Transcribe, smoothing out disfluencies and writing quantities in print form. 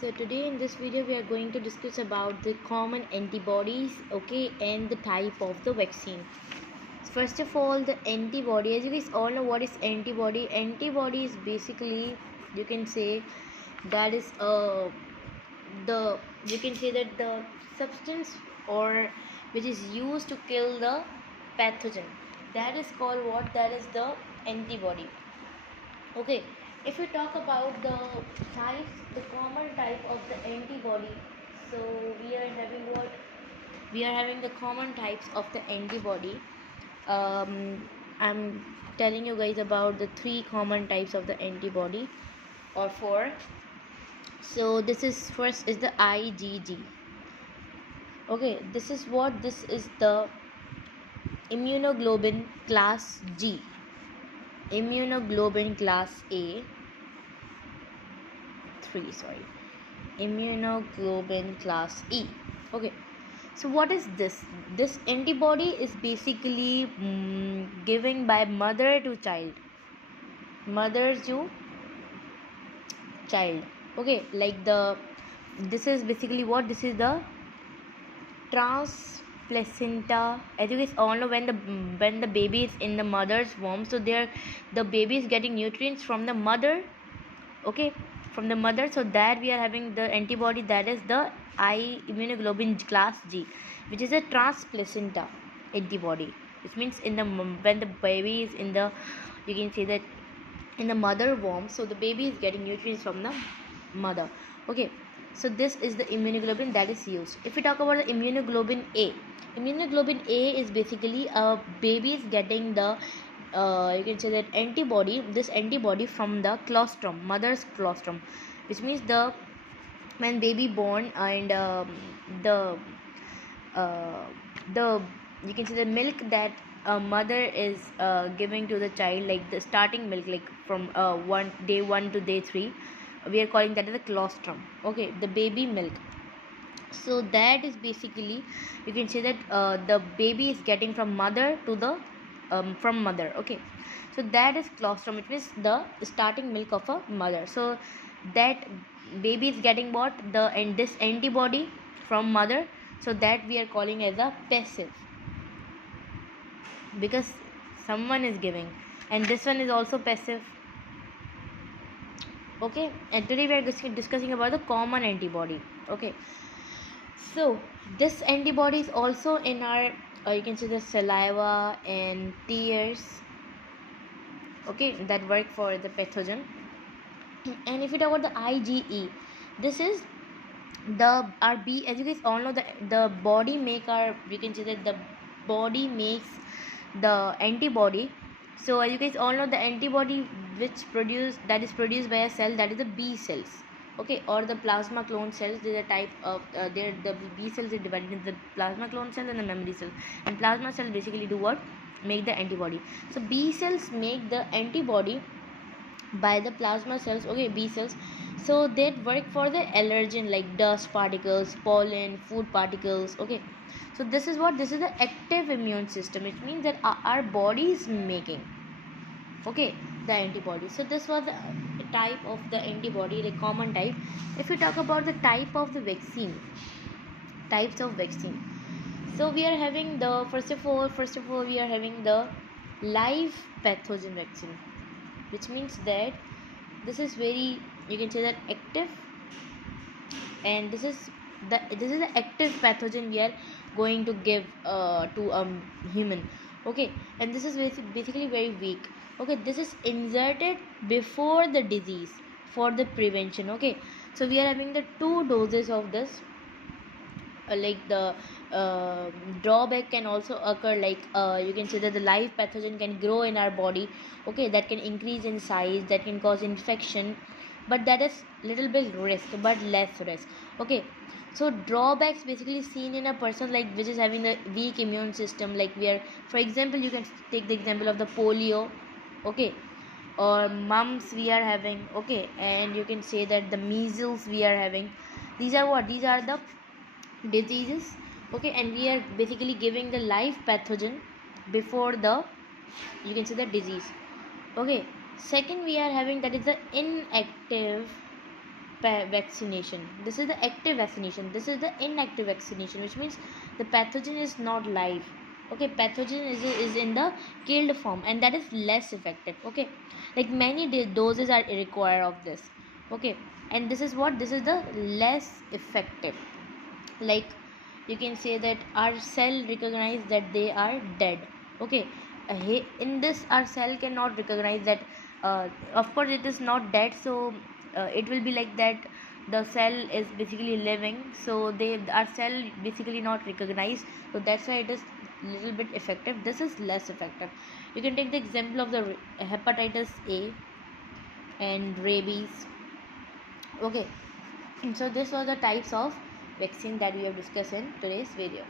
So today in this video we are going to discuss about the common antibodies, okay, and the type of the vaccine. First of all, the antibody, as you guys all know what is antibody. Antibody is basically, you can say that is the you can say that the substance or which is used to kill the pathogen, that is called what? That is the antibody. Okay, if we talk about the types, the common type of the antibody, so we are having what? We are having the common types of the antibody. I'm telling you guys about the three common types of the antibody, or four. So this is first is the IgG. Okay, this is what? This is the immunoglobulin class G, immunoglobulin class A. 3, sorry, immunoglobulin class E. Okay, so what is this antibody is basically given by mother to child, mother to child. Okay, like this is basically what? This is the transplacenta. As you guys all know, when the baby is in the mother's womb, so the baby is getting nutrients from the mother, okay, from the mother. So that we are having the antibody, that is the immunoglobulin class G, which is a transplacenta antibody, which means when the baby is in the, you can say that, in the mother womb, so the baby is getting nutrients from the mother. Okay, so this is the immunoglobulin that is used. If we talk about the immunoglobulin A, immunoglobulin A is basically a baby is getting the you can say that antibody, this antibody from the colostrum, mother's colostrum, which means the when baby born, and uh, the you can say the milk that a mother is giving to the child, like the starting milk, like from day 1 to day 3, we are calling that as the colostrum. Okay, the baby milk. So that is basically, you can say that the baby is getting from mother to the from mother. Okay, so that is colostrum, which means the starting milk of a mother. So that baby is getting what? This antibody from mother, so that we are calling as a passive, because someone is giving, and this one is also passive. Okay, and today we are discussing about the common antibody. Okay, so this antibody is also in our you can say the saliva and tears, okay, that work for the pathogen. And if we talk about the IgE, this is the RB. As you guys all know, the body make our, we can say that the body makes the antibody. So as you guys all know, the antibody that is produced by a cell, that is the B cells, okay, or the plasma clone cells. They are a type of the B cells are divided into the plasma clone cell and the memory cell. And plasma cell basically do what? Make the antibody. So B cells make the antibody by the plasma cells, okay, B cells. So they work for the allergen, like dust particles, pollen, food particles. Okay, so this is what? This is the active immune system, which means that our body is making, okay, the antibody. So this was the type of the antibody, like common type. If we talk about the type of the vaccine, types of vaccine, so we are having the first of all we are having the live pathogen vaccine, which means that this is very, you can say that, active, and this is the active pathogen we are going to give to human. Okay, and this is basically very weak. Okay, this is inserted before the disease for the prevention. Okay, so we are having the 2 doses of this. Like the uh, drawback can also occur, like you can say that the live pathogen can grow in our body, okay, that can increase in size, that can cause infection, but that is little bit risk but less risk. Okay, so drawbacks basically seen in a person like which is having a weak immune system, like we are, for example, you can take the example of the polio, okay, or mumps we are having, okay, and you can say that the measles we are having. These are what? These are the diseases, okay, and we are basically giving the live pathogen before the, you can say, the disease. Okay, second we are having, that is the inactive vaccination. This is the active vaccination. This is the inactive vaccination, which means the pathogen is not live. Okay, pathogen is in the killed form, and that is less effective. Okay, like many doses are required of this. Okay, and this is what, this is the less effective. Like you can say that our cell recognize that they are dead. Okay, in this our cell cannot recognize that, of course it is not dead, so it will be like that the cell is basically living, so they, our cell basically not recognized, so that's why it is little bit effective. This is less effective. You can take the example of the hepatitis A and rabies. Okay, so this was the types of vaccine that we have discussed in today's video.